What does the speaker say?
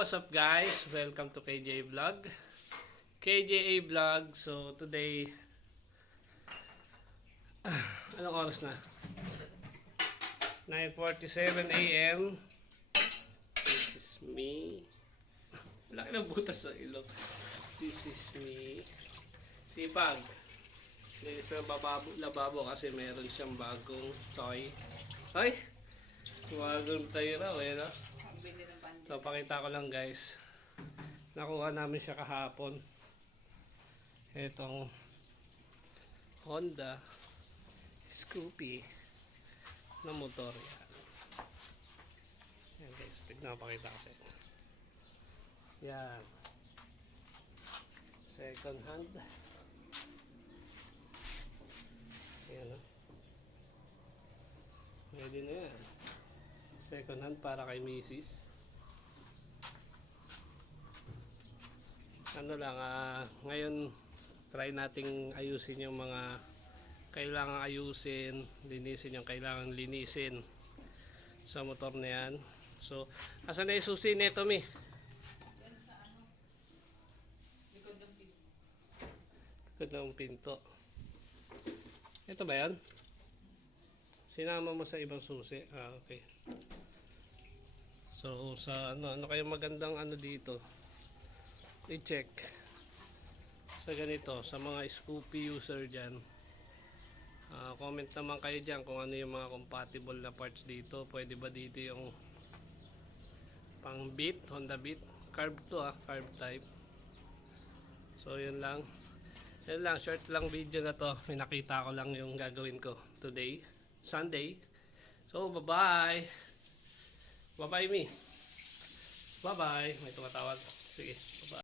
what's up guys? Welcome to KJ Vlog. KJA Vlog. So today anong oras na? 9:47 AM. This is me. Laki ng butas sa ilong. This is me. Sipag. Linis ng bababo, lababo kasi meron siyang bagong toy. Ay! Bagong toy raw eh no? So, pakita ko lang guys. Nakuha namin siya kahapon. Itong Honda Scoopy na motor yan. Yan guys, tignan pakita ko sa. Yan. Second hand. Yan o. Pwede na yan. Second hand para kay Mrs. ano lang, ah, ngayon try nating ayusin yung mga kailangan ayusin, linisin yung kailangan linisin sa motor na yan. So, asan na yung susi nito, Mi? Likod ng pinto. Ito ba yan? Sinama mo sa ibang susi? Ah, okay. So, sa ano, ano kayo magandang ano dito? I-check sa ganito sa mga Scoopy user dyan. Ah, comment naman kayo dyan kung ano yung mga compatible na parts dito. Pwede ba dito yung pang beat Honda beat? Carb to ah carb type. So yun lang. Yun lang short lang video na to. May nakita ko lang yung gagawin ko today Sunday. So bye bye bye bye me. Bye bye may tumatawag. Sige bye bye